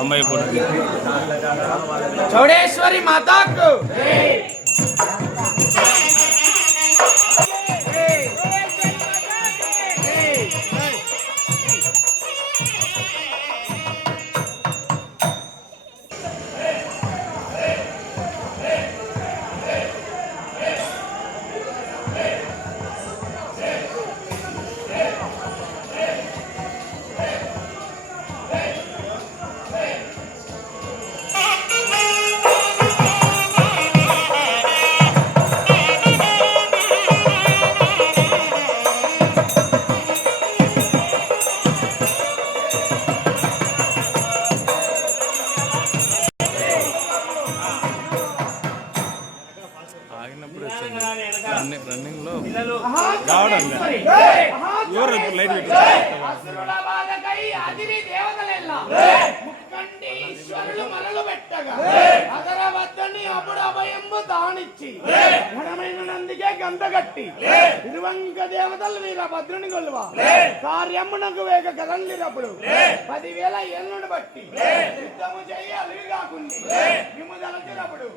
అమ్మాయి చౌడేశ్వరి మాతాకు. రన్నింగ్ రన్నింగ్లో మహాచౌడేశ్వరి. ఎవరు లైట్ దానిచ్చి. ఘనమైన నందికే గంతగట్టి ఇరువంక దేవతలు వీర భద్రుని కొలువ కార్యమునకు వేగ కదండినప్పుడు పదివేల ఏళ్ళను బట్టి యుద్ధము చేయి అలివి కాకుండి విముదలచినప్పుడు